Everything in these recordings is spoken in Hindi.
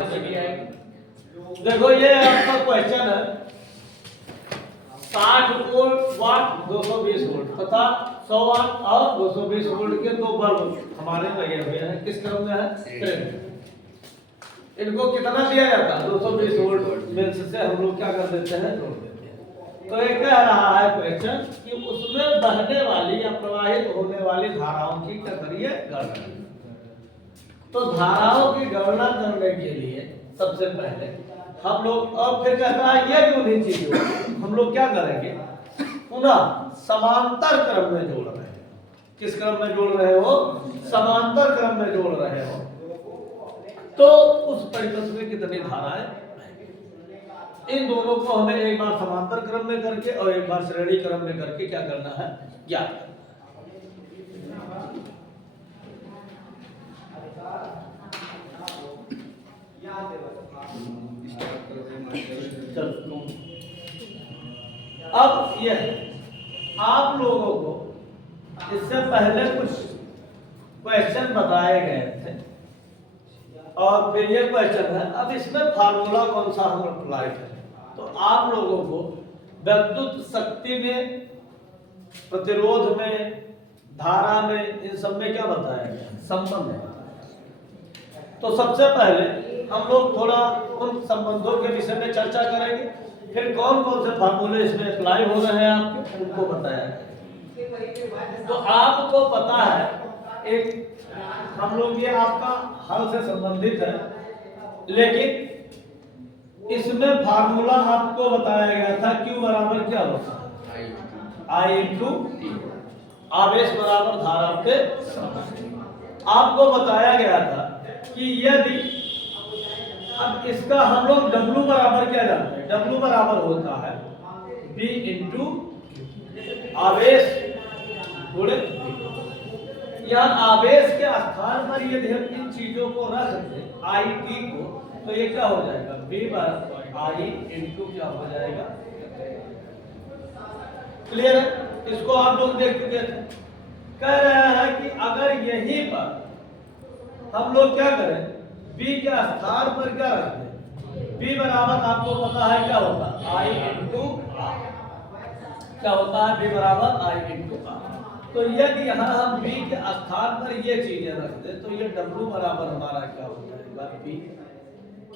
देखो ये आपका क्वेश्चन है 60 वोल्ट 220 वोल्ट तथा 100 वाट और 220 वोल्ट के दो बल्ब हमारे लगे हुए हैं। किस क्रम में है? इनको कितना दिया जाता है? 220 वोल्ट में से हम लोग क्या कर देते हैं, जोड़ देते हैं। तो ये कह रहा है क्वेश्चन कि उसमें बहने वाली या प्रवाहित होने वाली धाराओं की क्या करिए, गणना। तो धाराओं की गणना करने के लिए सबसे पहले हम लोग, अब फिर कहता है ये जो नहीं चीजें हम लोग क्या करेंगे, पुनः समांतर क्रम में जोड़ रहे हैं। किस क्रम में जोड़ रहे हो? समांतर क्रम में जोड़ रहे हो। तो उस परिपथ में कितनी धाराएं, इन दोनों को हमें एक बार समांतर क्रम में करके और एक बार श्रेणी क्रम में करके क्या करना है, ज्ञात करना। अब ये आप लोगों को इससे पहले कुछ क्वेश्चन बताए गए थे और फिर ये क्वेश्चन है। अब इसमें फार्मूला कौन सा हम अप्लाई करें, तो आप लोगों को विद्युत शक्ति में, प्रतिरोध में, धारा में, इन सब में क्या बताया गया, संबंध है। तो सबसे पहले हम लोग थोड़ा उन संबंधों के विषय में चर्चा करेंगे, फिर कौन कौन से फार्मूले इसमें अप्लाई हो रहे हैं आपके, उनको बताया जाएगा। तो आपको पता है, एक हम लोग ये आपका हल से संबंधित है, लेकिन इसमें फार्मूला आपको बताया गया था Q बराबर क्या होता है, I इंटू आवेश बराबर धारा के समान। आपको बताया गया था कि यदि, अब इसका हम लोग W बराबर क्या जानते हैं, W बराबर होता है B इंटू आवेश गुणे। यहाँ आवेश के स्थान पर यदि हम इन चीजों को रख दें I T को, तो ये क्या हो जाएगा, B बराबर I इंटू क्या हो जाएगा। क्लियर है? इसको आप लोग देख चुके थे। कह रहे हैं कि अगर यहीं पर हम लोग क्या करें, B के स्थान पर क्या रख दें, B बराबर आपको पता है क्या होता है, I इंटू R। क्या होता है? B बराबर I इंटू R। तो यदि यहाँ हम B के स्थान पर ये चीजें रख दें, तो ये W बराबर हमारा क्या हो जाएगा, B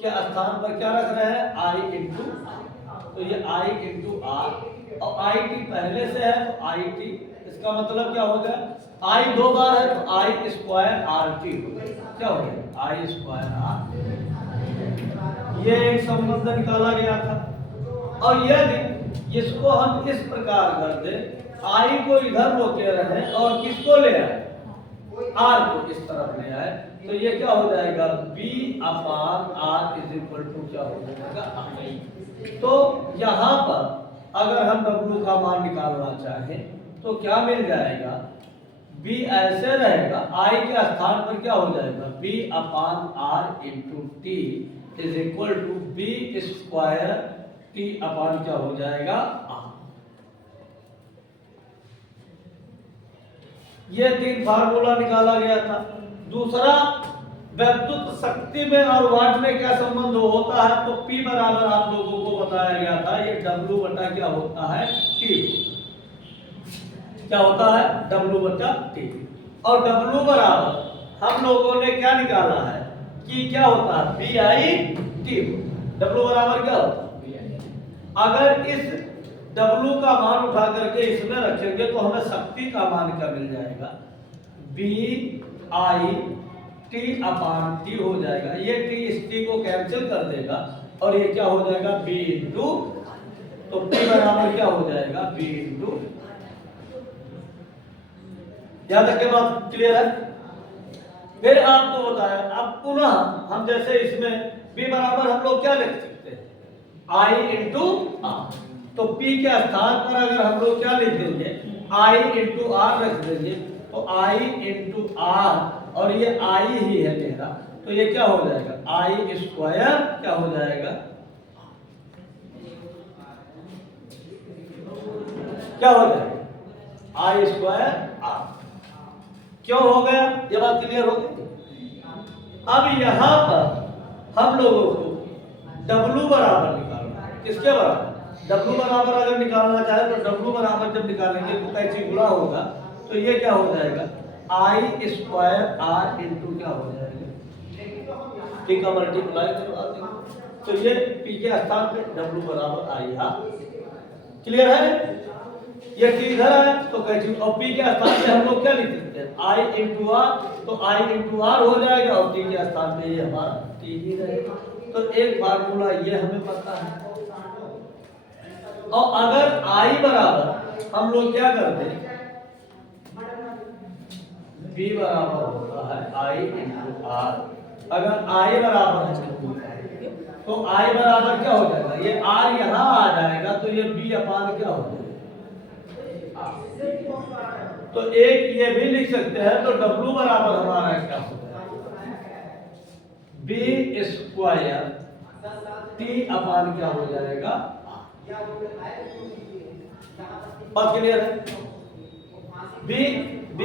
के स्थान पर क्या रख रहे हैं, I इंटू R। तो ये I इंटू R और I T पहले से है तो I T, इसका मतलब क्या हो गया, I दो बार है तो I स्क्वायर R T हो गया। क्या हो गया, I स्क्वायर R। ये एक संबंध निकाला गया था। और यदि इसको हम इस प्रकार कर दे, I को इधर रोके रहे और किसको ले आए, R को इस तरफ ले आए, तो ये क्या हो जाएगा, B upon R is equal to क्या हो जाएगा, I। तो यहाँ पर अगर हम W का मान निकालना चाहें तो क्या मिल जाएगा, B ऐसे रहेगा, I के स्थान पर क्या हो जाएगा, B upon R into T is equal to B square T upon क्या हो जाएगा, R। ये तीन फार्मूला निकाला गया था। दूसरा, विद्युत शक्ति में और वाट में क्या संबंध होता है, तो P बराबर आप लोगों को बताया गया था, ये W बटा क्या होता है, T। क्या होता है, W बटा T। और W बराबर हम लोगों ने क्या निकाला है कि क्या होता है, BI/T। W बराबर क्या होता है, अगर इस W का मान उठा करके इसमें रखेंगे तो हमें शक्ति का मान क्या मिल जाएगा, BI/T अपान T हो जाएगा। ये T इस T को कैंसिल कर देगा और ये क्या हो जाएगा, B इंटू, तो P बराबर क्या हो जाएगा, B इंटू। यहां तक के बात क्लियर है? फिर आपको बताया, अब पुनः हम जैसे इसमें B बराबर हम लोग क्या लिख सकते हैं, I इंटू R। तो P के स्थान पर अगर हम लोग क्या लिख देंगे, I इंटू R रख देंगे, तो I इंटू R, और ये I ही है मेरा, तो ये क्या हो जाएगा, I स्क्वायर क्या हो जाएगा, क्या हो जाएगा, I स्क्वायर R। क्यों हो गया, ये बात क्लियर हो गई। अब यहां पर हम लोगों को W बराबर निकालना है। किसके बराबर? W बराबर अगर निकालना चाहे तो W बराबर जब निकालेंगे तो कैसे गुणा होगा, तो ये क्या हो जाएगा I स्क्वायर R इंटू क्या हो जाएगा P का मल्टीप्लाई करवा देंगे तो ये P के स्थान पे W बराबर I है। क्लियर है? ये T इधर है तो कैसे, और P के स्थान पे हम लोग क्या लिख सकते हैं I इंटू R, तो I इंटू R हो जाएगा और T के स्थान पे ये हमारा T ही रहेगा। तो एक फार्मूला ये हमें पता है। और अगर I बराबर हम लोग क्या करते हैं, B बराबर होता है I इंटू R, अगर I बराबर है तो I बराबर क्या हो जाएगा, ये R यहाँ आ जाएगा तो ये B अपान क्या हो जाएगा। तो एक ये भी लिख सकते हैं, तो W बराबर हमारा क्या हो जाएगा B स्क्वायर T अपान क्या हो जाएगा। बात क्लियर है? B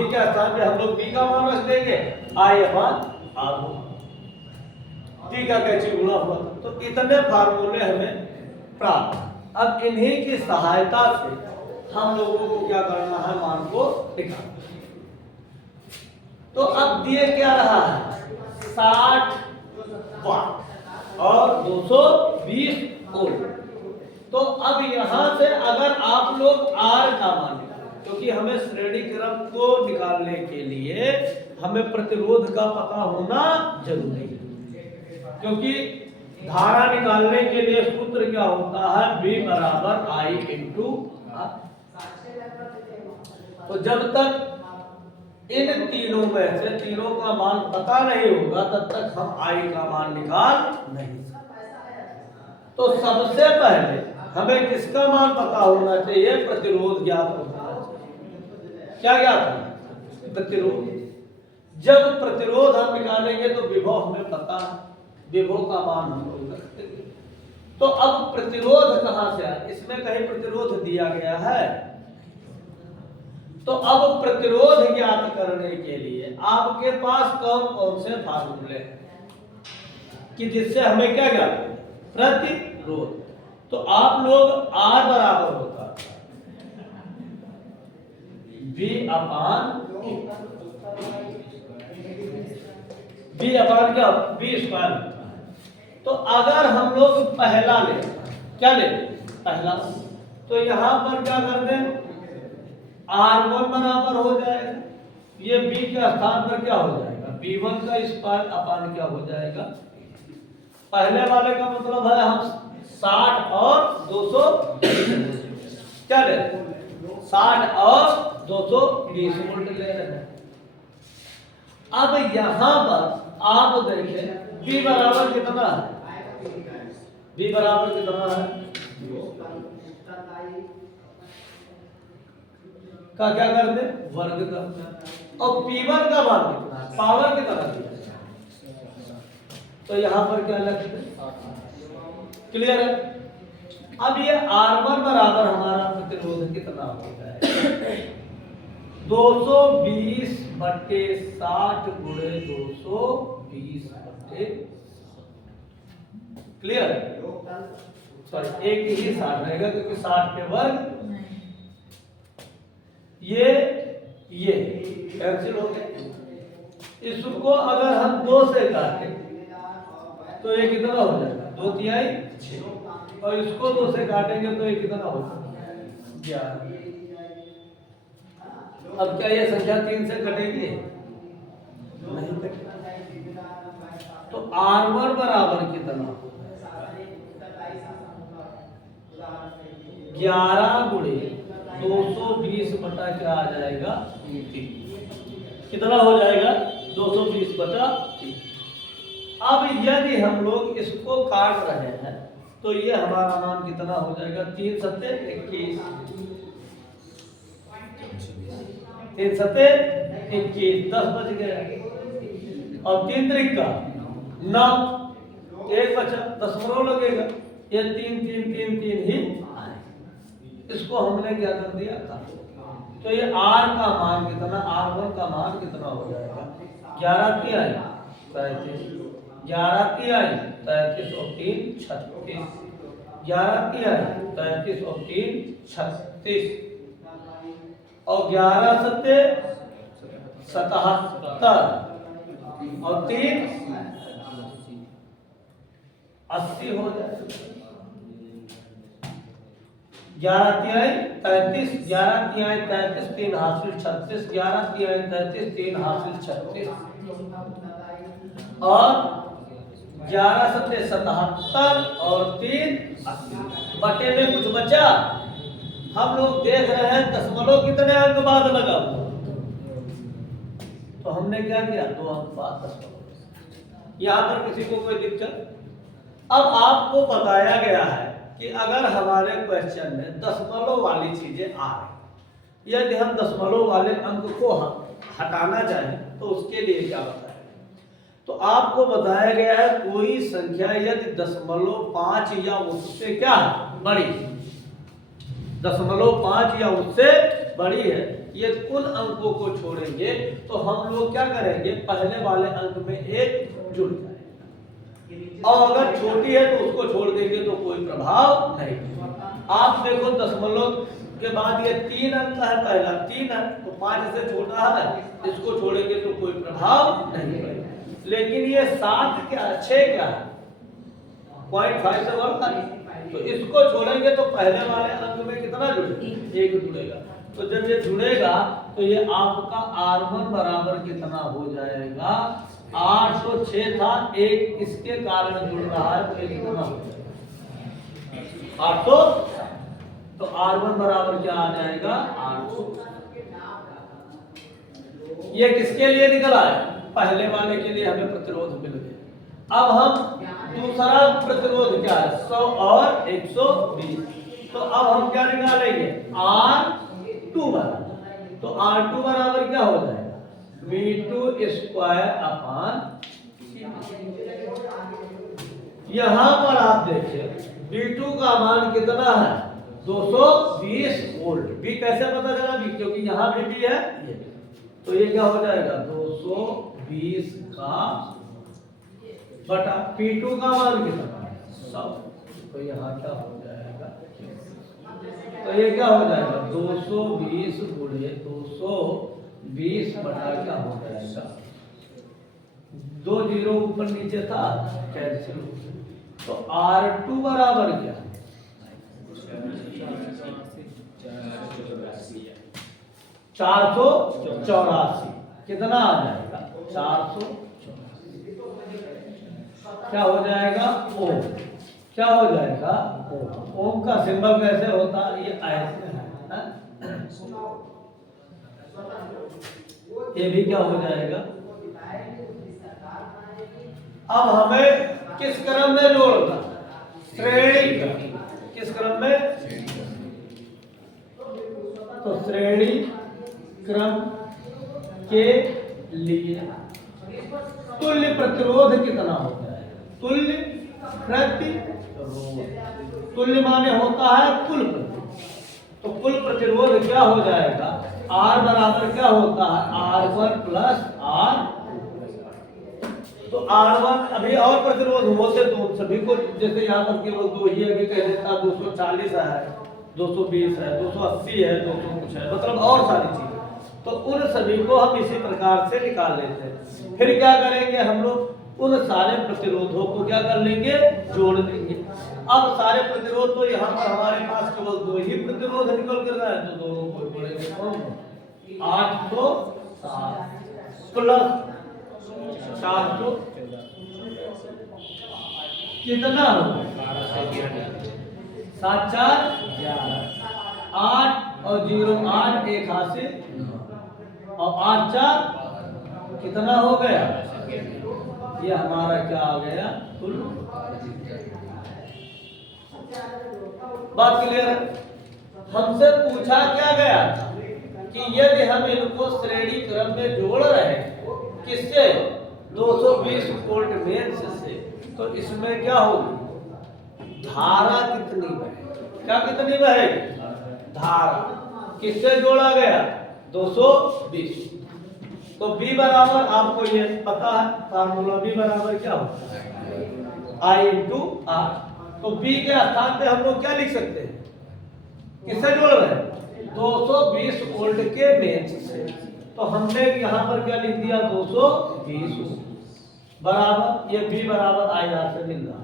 के स्थान पे हम लोग B का मान रख देंगे, I अपान R T का कैसे गुणा हुआ। तो इतने फार्मूले हमें प्राप्त। अब इन्हीं की सहायता से हम लोगों को क्या करना है, मान को निकालना। तो अब दिए क्या रहा है 60 वाट और 220 वोल्ट। तो अब यहां से अगर आप लोग R का मान, क्योंकि हमें श्रेणी क्रम को निकालने के लिए हमें प्रतिरोध का पता होना जरूरी है, क्योंकि धारा निकालने के लिए सूत्र क्या होता है V बराबर I इंटू R। तो जब तक इन तीनों में से तीनों का मान पता नहीं होगा तब तक हम I का मान निकाल नहीं सकते। तो सबसे पहले हमें किसका मान पता होना चाहिए, प्रतिरोध ज्ञात होना चाहिए। क्या ज्ञात होना? प्रतिरोध। जब प्रतिरोध हम निकालेंगे तो विभव हमें पता है, विभव का मान हम लोग रखते हैं। तो अब प्रतिरोध कहां से आया, इसमें कहीं प्रतिरोध दिया गया है। तो अब प्रतिरोध ज्ञात करने के लिए आपके पास कौन कौन से फार्मूले हैं कि जिससे हमें क्या ज्ञात है, प्रतिरोध। तो आप लोग R बराबर होता है V अपान क्या, V स्क्वायर। तो अगर हम लोग पहला ले, क्या ले पहला, तो यहां पर क्या कर दें R1 बराबर हो जाएगा, ये B के स्थान पर क्या हो जाएगा B1 का स्क्वायर अपान क्या हो जाएगा। पहले वाले का मतलब है हम 60 और 200 क्या ले, 60 और 220 वोल्ट ले रहे हैं। अब यहां पर आप देखें B बराबर कितना है, B बराबर कितना है का क्या कर दे वर्ग का, और P1 का मान कितना है, पावर कितना दिया, तो यहां पर क्या लग क्लियर है। अब ये R1 बराबर हमारा प्रतिरोध कितना हो जाएगा 220 बटे 60 गुणे 220 बटे, क्लियर, सॉरी एक ही 60 रहेगा क्योंकि 60 के वर्ग, ये कैंसिल हो गए। इसको अगर हम 2 से काटें तो ये कितना हो जाएगा 2 तिहाई 6, और इसको 2 से काटेंगे तो ये कितना हो जाएगा 11। अब क्या ये संख्या 3 से कटेगी, नहीं कटेगी। तो R1 बराबर कितना हो जाएगा 11 गुणे 220 बटा क्या आ जाएगा 3, कितना हो जाएगा 220 बटा 3। अब यदि हम लोग इसको काट रहे हैं तो ये हमारा मान कितना हो जाएगा 3 सत्ते 21, 3 सत्ते 21, 10 बच गया और 3 त्रिका 9, एक बचा दशमलव लगेगा, ये 3 3 3 3 ही, इसको हमने क्या कर दिया था। तो ये R का मान कितना, R1 का मान कितना हो जाएगा 11 तिहाई 35, 11 तिहाई 33 और 3 36, 11 तिहाई 33 और 3 36, और 11 सत्ते 77 और 3 80 हो जाए। 11 तिहाई 33, 11 तिहाई 33, 3 हासिल 36, 11 तिहाई 33, 3 हासिल 36, और 11 सत्ते 77 और 3 80, बटे में कुछ बचा। हम लोग देख रहे हैं दशमलव कितने अंक बाद लगा हुआ, तो हमने क्या किया, 2 अंक बाद दशमलव। यहाँ पर किसी को कोई दिक्कत? अब आपको बताया गया है कि अगर हमारे क्वेश्चन में दशमलव वाली चीजें आ रही, यदि हम दशमलव वाले अंक को हटाना चाहें तो उसके लिए क्या बताया, तो आपको बताया गया है कोई संख्या यदि दशमलव 5 या उससे क्या बड़ी, दशमलव 5 या उससे बड़ी है, ये उन अंकों को छोड़ेंगे तो हम लोग क्या करेंगे, पहले वाले अंक में एक जुड़ जाएगा, और अगर छोटी है तो उसको छोड़ देंगे तो कोई प्रभाव नहीं। आप देखो दशमलव के बाद ये 3 अंक है, पहला 3 है तो 5 से छोटा है, इसको छोड़ेंगे तो कोई प्रभाव नहीं पड़ेगा। लेकिन ये 7 क्या 6 क्या है 0.5 से बढ़ता है, तो इसको छोड़ेंगे तो पहले वाले अंक में कितना जुड़ेगा, 1 जुड़ेगा। तो जब ये जुड़ेगा तो ये आपका R1 बराबर कितना हो जाएगा, 806 था, 1 इसके कारण जुड़ रहा है तो ये कितना हो जाएगा 800, तो R1 बराबर क्या आ जाएगा 800। ये किसके लिए निकला है, पहले वाले के लिए हमें प्रतिरोध मिल गया। अब हम दूसरा प्रतिरोध क्या है 100 और 120, तो अब हम क्या निकालेंगे R2 बराबर, तो R2 बराबर क्या हो जाएगा V2 स्क्वायर अपान, यहां पर आप देखिए V2 का मान कितना है 220 वोल्ट। V कैसे पता चला, V क्योंकि यहाँ भी V है, तो ये क्या हो जाएगा 220 का बटा P2 का मान कितना 100, तो यहाँ क्या हो जाएगा, तो ये क्या हो जाएगा 220 गुणे 220 बटा क्या हो जाएगा, 2 जीरो ऊपर नीचे था कैंसिल, तो R2 बराबर क्या 484, कितना आ जाएगा 400, क्या हो जाएगा ओम, क्या हो जाएगा ओम का सिंबल कैसे होता है, ये ऐसे है, ये भी क्या हो जाएगा। अब हमें किस क्रम में जोड़ना, श्रेणी क्रम, किस क्रम में, तो श्रेणी क्रम के लिए तुल्य प्रतिरोध कितना होता है, तुल्य प्रतिरोध, तुल्य माने होता है कुल प्रतिरोध, तो कुल प्रतिरोध क्या हो जाएगा R बराबर क्या होता है R1 प्लस R, तो R1 अभी और प्रतिरोध होते तो सभी को, जैसे यहाँ पर केवल 2 ही अभी कह देता 240 है 220 है 280 है 200 कुछ है, मतलब और सारी चीजें, तो उन सभी को हम इसी प्रकार से निकाल लेते हैं। फिर क्या करेंगे हम लोग उन सारे प्रतिरोधों को क्या कर लेंगे जोड़ देंगे। अब सारे प्रतिरोध तो यहाँ पर हमारे पास केवल 2 ही प्रतिरोध निकल कर रहा है, तो दोनों को जोड़ेंगे कौन 807 प्लस 400 कितना होगा 7 4 11, 8 और 0 8 एक हासिल, और 8 4 कितना हो गया, ये हमारा क्या आ गया कुल। बात क्लियर है। हमसे पूछा क्या गया था कि यदि हम इनको श्रेणी क्रम में जोड़ रहे हैं किससे 220 वोल्ट मेंस से, तो इसमें क्या होगी धारा कितनी बहेगी, क्या कितनी बहेगी धारा, किससे जोड़ा गया 220, तो B बराबर आपको ये पता है फार्मूला B बराबर क्या होता है I इंटू R। तो B के स्थान पे हम लोग क्या लिख सकते हैं, किससे जोड़ रहे हैं 220 वोल्ट के बेंच से। तो हमने यहाँ पर क्या लिख दिया 220 बराबर ये B बराबर IR से मिल रहा है।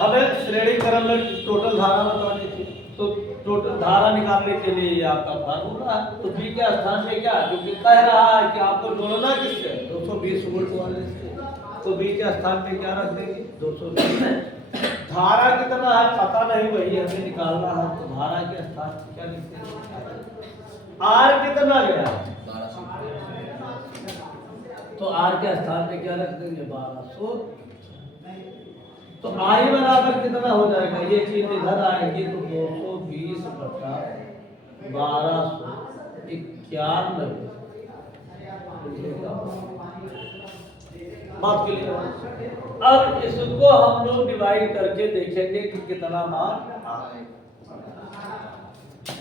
हमें श्रेणी क्रम में टोटल धारा बतानी थी, तो टोटल धारा निकालने के लिए ये आपका फार्मूला है। तो B के स्थान पे क्या, क्योंकि कह रहा है कि आपको जोड़ना किससे 220 वोल्ट वाले से, तो B के स्थान पे क्या रख देंगे 220। धारा कितना है पता नहीं, वही हमें निकालना है। तो धारा के स्थान पे क्या लिखते हैं R कितना गया, तो R के स्थान पे क्या रख देंगे 1200। तो I बराबर कितना हो जाएगा, ये चीज इधर आएगी तो 220 बटा 1291। बात क्लियर। अब इसको हम लोग डिवाइड करके देखेंगे कि कितना मान आएगा।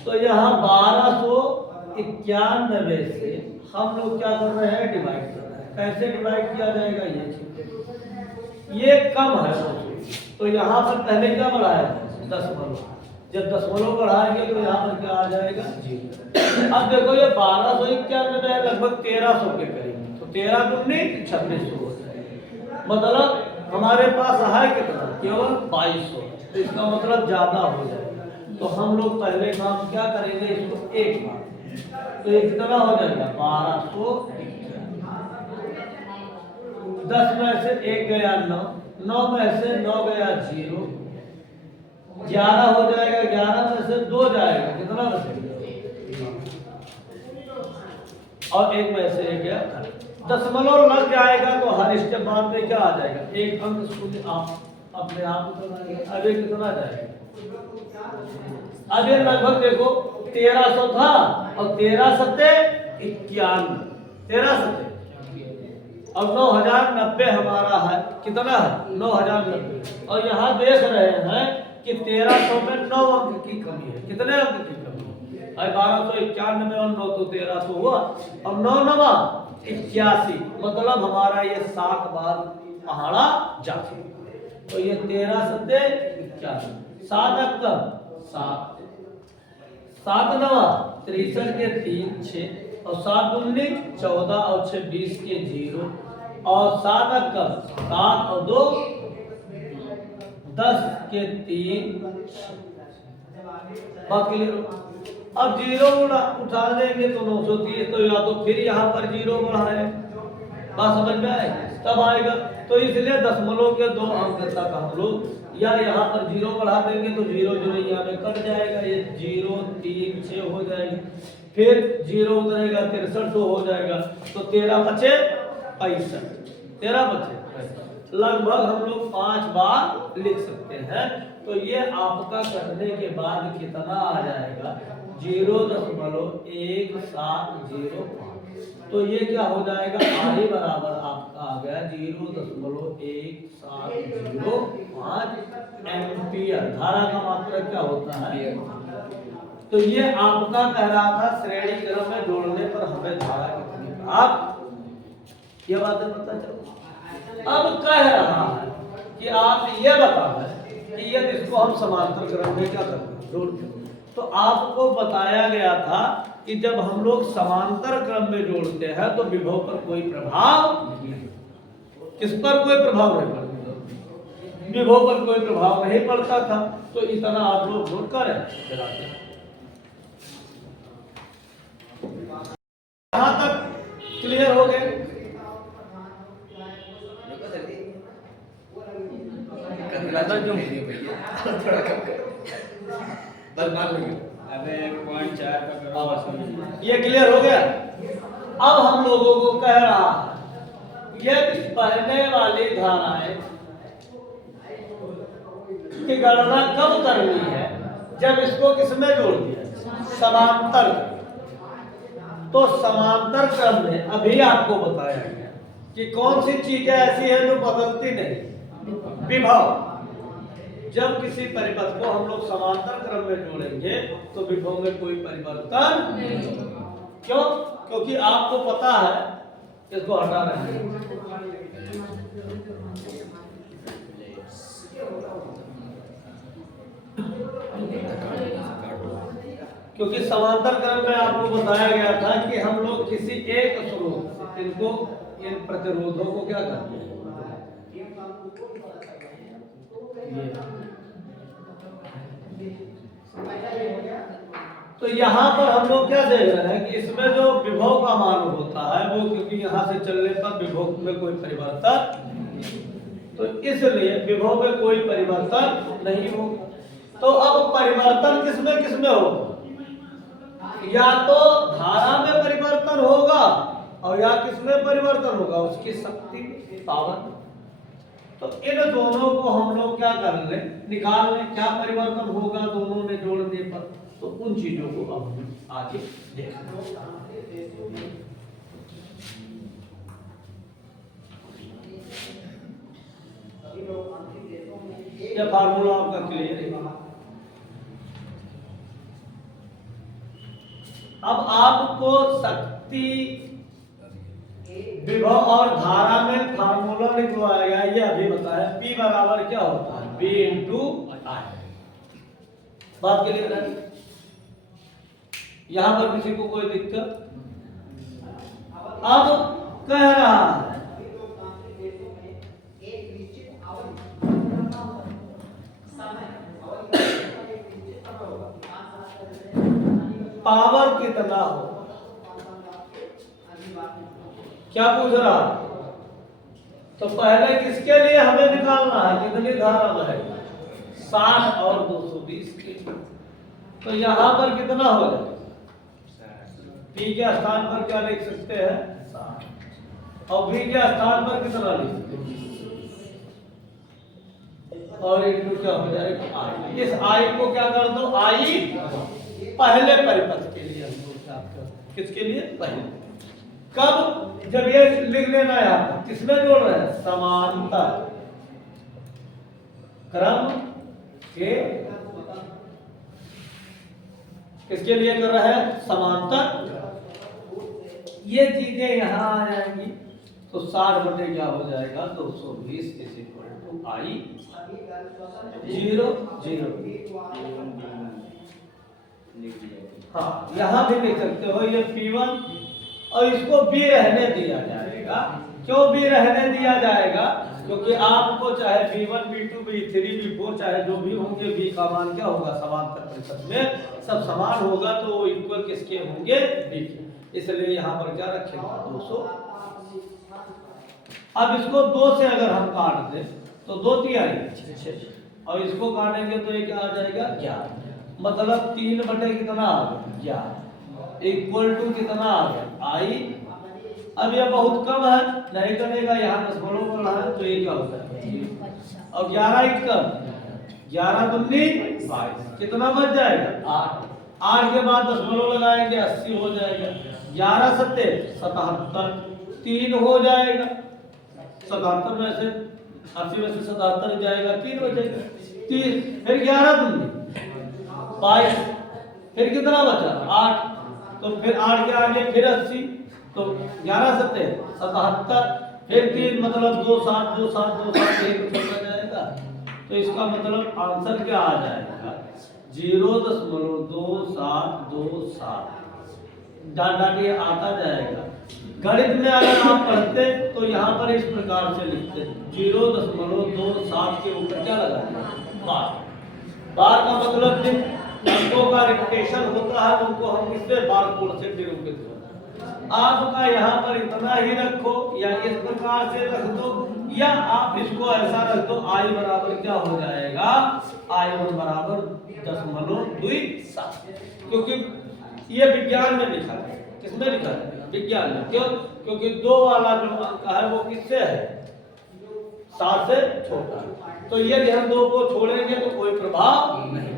तो यहाँ 1291 से हम लोग क्या कर रहे हैं डिवाइड कर रहे हैं। कैसे डिवाइड किया जाएगा, ये कम है तो यहाँ पर पहले क्या बढ़ाया दशमलव, जब दशमलव बढ़ाएंगे तो यहाँ पर क्या आ जाएगा 0। अब देखो ये 1291 है लगभग 1300 के करीब, तो 13 दूनी 2600 हो जाएगा। मतलब हमारे पास है कितना केवल 2200, तो इसका मतलब ज्यादा हो जाएगा। तो हम लोग पहले काम क्या करेंगे इसको एक बार, तो ये कितना हो जाएगा 1200। 10 में से 1 गया 9, 9 में से 9 गया 0, 11 हो जाएगा, 11 में से 2 जाएगा, कितना बचेगा, और 1 में से 1 गया। दशमलव लग जाएगा तो हर स्टेप बाद में क्या आ जाएगा, एक अंक शून्य आप अपने आप उतर आएगा। अब ये कितना जाएगा, अब ये लगभग देखो 1300 था और 13 सत्ते 91, 13 सत्ते और 9090 हमारा है, कितना है 9090। और यहाँ देख रहे हैं कि 1300 में 9 अंक की कमी है, कितने अंक की कमी है, 1291 और 9 तो 1300 हुआ, और 9 9 81, मतलब हमारा ये 7 बार पहाड़ा जा चुका। तो ये 13 सत्ते 81, 7 अंक 7, 7 9 63 के 3 6, और 7 19 14 और 6 20 के 0, और 7 अंक 7 और 2 10 के 3। बाकी अब 0 उठा लेंगे तो 930, तो या तो फिर यहाँ पर 0 बढ़ाए, बात समझ में आए तब आएगा। तो इसलिए दशमलव के 2 अंक तक हम लोग या यहाँ पर 0 बढ़ा देंगे तो 0 0 यहाँ में कट जाएगा, ये 0 3 6 हो जाएगी, फिर 0 उतरेगा 6300 हो जाएगा, तो 13 बचे 65, 13 बचे लगभग हम लोग 5 बार लिख सकते हैं। तो ये आपका करने के बाद कितना आ जाएगा 0.1705। तो ये क्या हो जाएगा आगे बराबर आपका आ गया 0.1705 एम्पियर। धारा का मात्रक क्या होता है। तो ये आपका कह रहा था श्रेणी क्रम में जोड़ने पर हमें धारा कितनी प्राप्त, ये बातें पता चलो। अब कह रहा है कि आप ये बताओ कि यदि इसको हम समांतर क्रम में क्या करते हैं जोड़ते हैं, तो आपको बताया गया था कि जब हम लोग समांतर क्रम में जोड़ते हैं तो विभव पर कोई प्रभाव नहीं, किस पर कोई प्रभाव नहीं पड़ता, विभव पर कोई प्रभाव नहीं पड़ता था। तो इतना आप लोग नोट करें। यहाँ तक क्लियर हो गए। ये क्लियर हो गया। अब हम लोगों को कह रहा है ये बहने वाली धाराएं की गणना कब करनी है, जब इसको किसमें जोड़ दिया समांतर। तो समांतर क्रम में अभी आपको बताया गया कि कौन सी चीजें ऐसी हैं जो बदलती नहीं, विभव। जब किसी परिपथ को हम लोग समांतर क्रम में जोड़ेंगे तो विभव में कोई परिवर्तन नहीं होगा। क्यों? क्योंकि आपको पता है इसको हटा रहे हैं। क्योंकि समांतर क्रम में आपको बताया गया था कि हम लोग किसी एक स्रोत से इनको इन प्रतिरोधों को क्या करते हैं। तो यहाँ पर हम लोग क्या देख रहे हैं कि इसमें जो विभव का मान होता है वो, क्योंकि यहाँ से चलने पर विभव में कोई परिवर्तन, तो इसलिए विभव में कोई परिवर्तन नहीं होगा। तो अब परिवर्तन किसमें होगा? या तो धारा में परिवर्तन होगा और या किसमें परिवर्तन होगा? उसकी शक्ति, पावर। तो इन दोनों को हम लोग क्या कर ले, निकाल लें क्या परिवर्तन होगा दोनों में जोड़ने पर। तो उन चीजों को अब हम आगे देखेंगे। यह फार्मूला आपका क्लियर है। अब आपको शक्ति, विभव और धारा में फार्मूला लिखवाया गया, ये अभी बताया। P बराबर क्या होता है? V into I। बात क्लियर है? यहां पर किसी को कोई दिक्कत? अब कह रहा है पावर कितना हो, क्या पूछ रहा? तो पहले किसके लिए हमें निकालना है कितनी धारा बहेगी? 60 और 220 के। तो यहां पर कितना हो जाएगा? P के स्थान पर क्या लिख सकते हैं? 60। और V के स्थान पर कितना लिख सकते हैं? और इंटू क्या हो जाएगा? I। इस I को क्या कर दो? I पहले परिपथ के लिए हम लोग क्या करते? किसके लिए? पहले। कब? जब ये लिख लेना है आप किसमें जोड़ रहे हैं? समांतर क्रम के। किसके लिए कर रहे हैं? समांतर। ये चीजें यहां आ जाएंगी तो 60 बटे क्या हो जाएगा? 220 इज इक्वल टू I 0 0। हाँ, यहां भी लिख सकते हो ये P1 और इसको B रहने दिया जाएगा। क्यों B रहने दिया जाएगा? क्योंकि आपको चाहे B1 B2 B3 B4 चाहे जो भी होंगे, B का मान क्या होगा? समांतर परिपथ में सब समान होगा तो इक्वल किसके होंगे? B के। इसलिए यहाँ पर क्या रखेंगे? 200। अब इसको 2 से अगर हम काट दें तो 2 3 6 और इसको काटेंगे तो ये क्या आ जाएगा? 11। मतलब 3 बटे कितना आ गया? 11 इक्वल टू कितना आ गया? I। अब यह बहुत कम है, नहीं करेगा, यहाँ दशमलव बढ़ा है तो ये क्या होता है? और 11 1 11 दूनी 22। कितना बच जाएगा? 8। 8 के बाद दशमलव लगाएंगे 80 हो जाएगा। 11 7 77 3 हो जाएगा। 77 में से 80 में से 77 जाएगा, 3 हो जाएगा। 3 फिर 11 दूनी 22, फिर कितना बचा? 8। तो फिर 8 के आगे फिर 80 तो 11 7 77 फिर 3 मतलब 2 7 2 7 2 7 1 चलता जाएगा। तो इसका मतलब आंसर क्या आ जाएगा? 0.2727। डाटा के आता जाएगा। गणित में अगर आप पढ़ते तो यहाँ पर इस प्रकार से लिखते 0.27 के ऊपर क्या लगाते? बार। बार का मतलब जिन अंकों का रिपीटेशन होता है उनको हम किससे? बार कोड से निरूपित करते हैं। आपका यहाँ पर इतना ही रखो या इस प्रकार से रख दो या आप इसको ऐसा रख दो। I बराबर क्या हो जाएगा? I1 बराबर 0.27। क्योंकि ये विज्ञान में लिखा है। किसमें लिखा है? विज्ञान में। क्यों? क्योंकि 2 वाला जो अंक है वो किससे है? 7 से छोटा। तो यदि हम 2 को छोड़ेंगे तो कोई प्रभाव नहीं।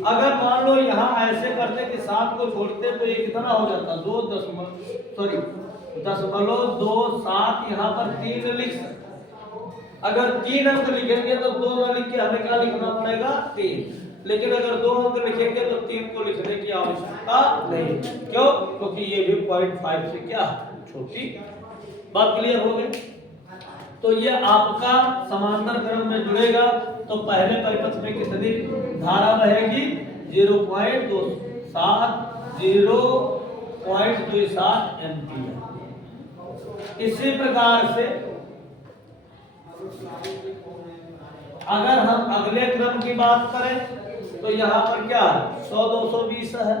अगर मान लो यहाँ ऐसे करते कि 7 को छोड़ते तो ये कितना हो जाता? 2.27 यहाँ पर 3 लिख सकते। अगर 3 अंक लिखेंगे तो 2 न लिख के हमें क्या लिखना पड़ेगा? 3। लेकिन अगर 2 अंक लिखेंगे तो 3 को लिखने की आवश्यकता नहीं। क्यों? क्योंकि ये भी 0.5 से क्या छोटी। बात क्लियर हो गई? तो ये आपका समांतर क्रम में जुड़ेगा तो पहले परिपथ में कितनी धारा बहेगी? 0.27 एम्पियर। इसी प्रकार से अगर हम अगले क्रम की बात करें तो यहाँ पर क्या है? 100 220 है,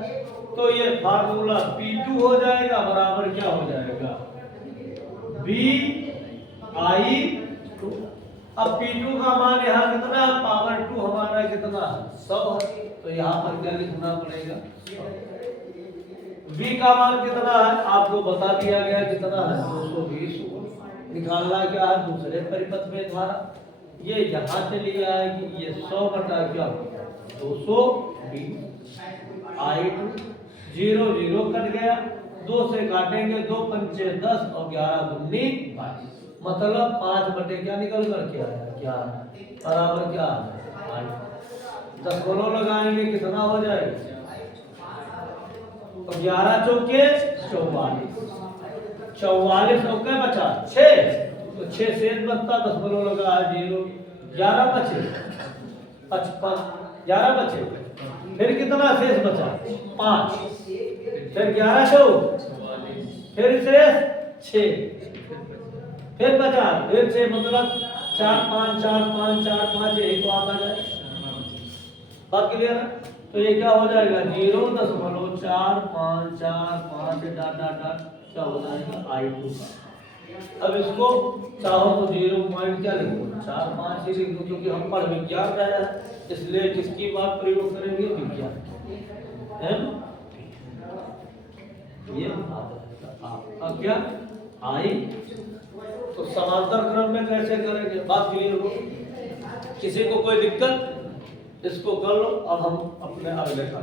तो ये फार्मूला P2 हो जाएगा बराबर क्या हो जाएगा? VI2। अब P2 का मान यहाँ कितना है? पावर 2 हमारा कितना है? 100 है, तो यहाँ पर क्या लिखना पड़ेगा? V का मान कितना है? आपको बता दिया गया कितना है? 220। निकालना क्या है? दूसरे परिपथ में धारा। ये यहाँ से लिया है कि ये 100 बटा क्या 220 I2 0 0 कट गया, 2 से काटेंगे, 2 पंचे 10 और 11 दूनी 22, मतलब 5 बटे क्या निकल कर के आया? 11 बराबर क्या है? 10 लगाएंगे कितना हो जाएगा? तो 11 चौके 44, 44 और क्या बचा? 6, तो 6 शेष बचता, 10 लगा 0, 11 बचे 55, 11 बचे, फिर कितना शेष बचा? 5, फिर 11 चौ, फिर शेष 6, फिर बचा, फिर 6, मतलब 4 5 4 5 4 5, यही तो आता जाए। बात क्लियर है? तो ये क्या हो जाएगा? 0.454 डॉट डॉट डॉट क्या हो जाएगा? I2। अब इसको चाहो तो 0 पॉइंट क्या लिखो? 4 5 ही लिख दो, क्योंकि हम पढ़ विज्ञान रहे हैं, इसलिए किसकी बात प्रयोग करेंगे? विज्ञान है। ये अब क्या आई? तो समांतर क्रम में कैसे करेंगे? बात क्लियर हो? किसी को कोई दिक्कत? इसको कर लो। अब हम अपने अगले का